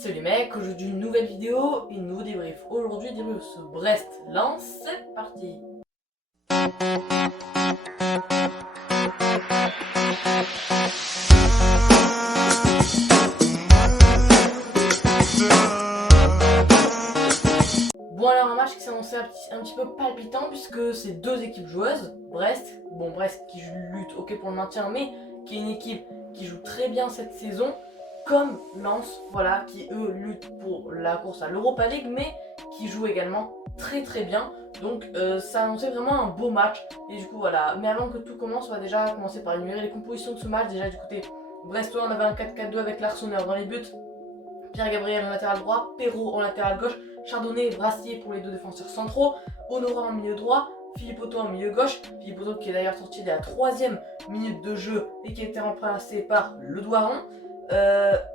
Salut les mecs, aujourd'hui une nouvelle vidéo et un nouveau débrief. Aujourd'hui débrief sur Brest-Lens, c'est parti. Bon alors un match qui s'est annoncé un petit peu palpitant puisque c'est deux équipes joueuses. Brest qui lutte ok pour le maintien mais qui est une équipe qui joue très bien cette saison, comme Lens, voilà, qui eux luttent pour la course à l'Europa League mais qui joue également très bien. Donc ça annonçait vraiment un beau match et du coup voilà. Mais avant que tout commence, on va déjà commencer par énumérer les compositions de ce match. Déjà du côté brestois, on avait un 4-4-2 avec Larsonneur dans les buts, Pierre-Gabriel en latéral droit, Perrault en latéral gauche, Chardonnay et Brassier pour les deux défenseurs centraux, Honorat en milieu droit, Philippe Otto en milieu gauche, Philippe Otto qui est d'ailleurs sorti de la 3e minute de jeu et qui a été remplacé par Le Doiron,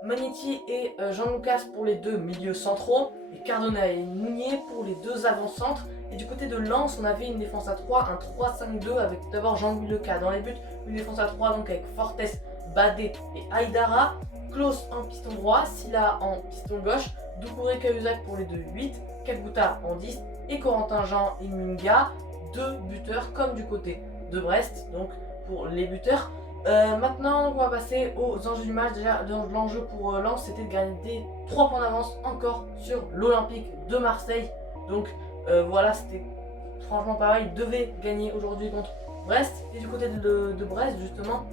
Magnetti et Jean Lucas pour les deux milieux centraux, et Cardona et Mounier pour les deux avant-centres. Et du côté de Lens, on avait une défense à 3, un 3-5-2 avec d'abord Jean-Louis Leca dans les buts, une défense à 3 donc avec Fortes, Badé et Aïdara, Klaus en piston droit, Silla en piston gauche, Doucouré Cahuzac pour les deux 8, Kakuta en 10 et Corentin Jean et Minga, deux buteurs comme du côté de Brest, donc pour les buteurs. Maintenant, on va passer aux enjeux du match. Déjà, l'enjeu pour Lens, c'était de gagner des 3 points d'avance encore sur l'Olympique de Marseille. Donc voilà, c'était franchement pas mal. Ils devaient gagner aujourd'hui contre Brest. Et du côté de Brest, justement,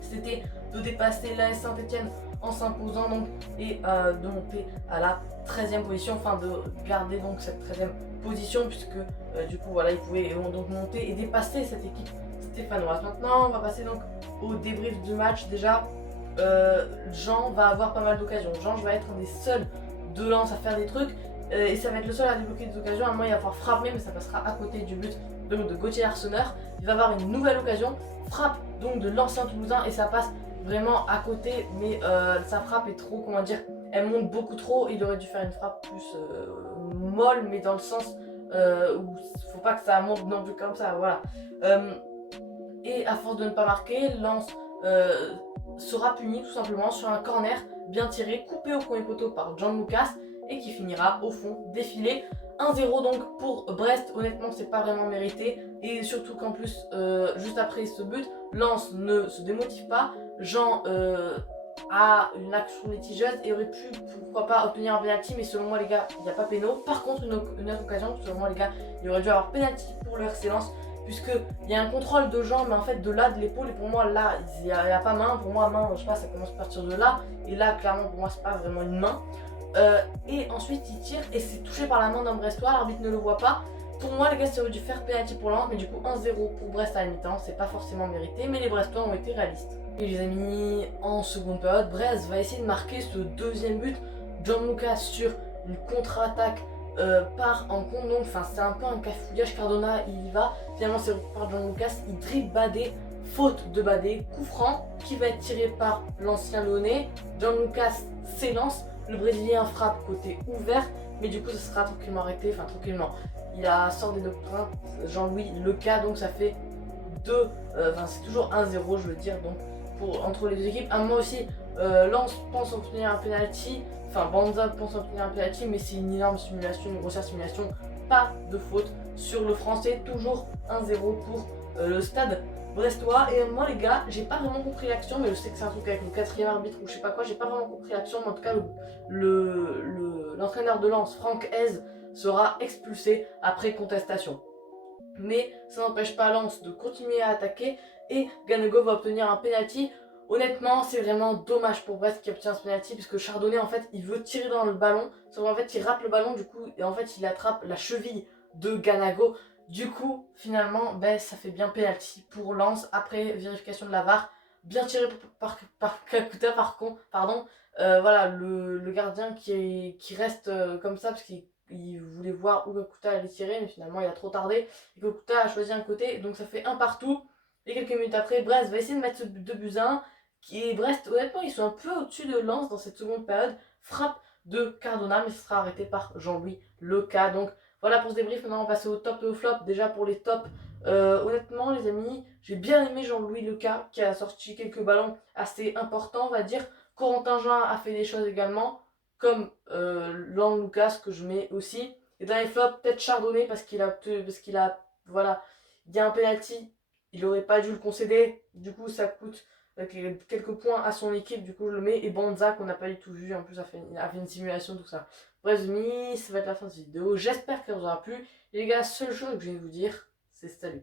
c'était de dépasser l'AS Saint-Etienne en s'imposant donc et de monter à la 13e position, enfin de garder donc cette 13e position puisque du coup voilà ils pouvaient donc monter et dépasser cette équipe stéphanoise. Maintenant on va passer donc au débrief du match. Déjà Jean va avoir pas mal d'occasions. Jean va être un des seuls de Lens à faire des trucs et ça va être le seul à débloquer des occasions. À un moment il va falloir frapper mais ça passera à côté du but donc de Gauthier Arseneur. Il va avoir une nouvelle occasion, frappe donc de l'ancien Toulousain et ça passe vraiment à côté, mais sa frappe est trop, comment dire, elle monte beaucoup trop. Il aurait dû faire une frappe plus molle, mais dans le sens où faut pas que ça monte non plus comme ça, voilà. Et à force de ne pas marquer, Lens sera puni tout simplement sur un corner bien tiré, coupé au premier poteau par John Lucas et qui finira au fond défilé. 1-0 donc pour Brest. Honnêtement c'est pas vraiment mérité et surtout qu'en plus juste après ce but Lens ne se démotive pas. Jean a une action litigeuse et aurait pu pourquoi pas obtenir un penalty, mais selon moi les gars il n'y a pas péno. Par contre une autre occasion, selon moi les gars il aurait dû avoir penalty pour le RC Lens puisque il y a un contrôle de jambe mais en fait de là de l'épaule et pour moi là il n'y a pas main. Pour moi main je sais pas, ça commence à partir de là et là clairement pour moi c'est pas vraiment une main. Et ensuite il tire et c'est touché par la main d'un Brestois, l'arbitre ne le voit pas. Pour moi les gars ça aurait dû faire penalty pour Lens, mais du coup 1-0 pour Brest à la mi-temps, c'est pas forcément mérité mais les Brestois ont été réalistes. Et les amis, en seconde période, Brest va essayer de marquer ce deuxième but. John Lucas sur une contre-attaque part en compte, donc c'est un peu un cafouillage. Cardona il y va, finalement c'est par John Lucas, il dribble Badé, faute de Badé, coup franc qui va être tiré par l'ancien Lyonnais. John Lucas s'élance, le Brésilien frappe côté ouvert, mais du coup ça sera tranquillement arrêté, enfin tranquillement. Il a sorti de points Jean-Louis Leca, donc ça fait 2, c'est toujours 1-0 je veux dire, donc entre les deux équipes. À moi aussi, Lens pense obtenir un penalty, enfin Banza pense obtenir un penalty, mais c'est une énorme simulation, une grossière simulation, pas de faute sur le français, toujours 1-0 pour le stade brestois. Et moi les gars, j'ai pas vraiment compris l'action, mais je sais que c'est un truc avec le 4e arbitre ou je sais pas quoi, j'ai pas vraiment compris l'action, mais en tout cas l'entraîneur de Lens, Franck Hez, sera expulsé après contestation. Mais ça n'empêche pas Lens de continuer à attaquer et Ganego va obtenir un penalty. Honnêtement, c'est vraiment dommage pour Brest qui obtient ce penalty puisque Chardonnay en fait il veut tirer dans le ballon, sauf qu'en fait il rate le ballon du coup et en fait il attrape la cheville de Ganago. Du coup, finalement, ça fait bien penalty pour Lens après vérification de la VAR. Bien tiré par Kakuta par contre, pardon. Voilà, le gardien qui reste comme ça parce qu'il voulait voir où Kakuta allait tirer, mais finalement il a trop tardé. Et Kakuta a choisi un côté, donc ça fait un partout. Et quelques minutes après, Brest va essayer de mettre ce 2 buts à 1. Et Brest, honnêtement, ils sont un peu au-dessus de Lens dans cette seconde période. Frappe de Cardona, mais ce sera arrêté par Jean-Louis Leca. Donc voilà pour ce débrief. Maintenant, on va passer au top et au flop. Déjà pour les tops, honnêtement, les amis, j'ai bien aimé Jean-Louis Leca qui a sorti quelques ballons assez importants, on va dire. Corentin Jean a fait des choses également. comme Lan Lucas que je mets aussi. Et dans les flops, peut-être Chardonnay voilà, il y a un penalty, il aurait pas dû le concéder, du coup ça coûte quelques points à son équipe, du coup je le mets. Et Banza qu'on n'a pas du tout vu, en plus a fait une simulation, tout ça. Bref, ça va être la fin de cette vidéo, j'espère qu'elle vous aura plu. Et les gars, la seule chose que je vais vous dire, c'est salut.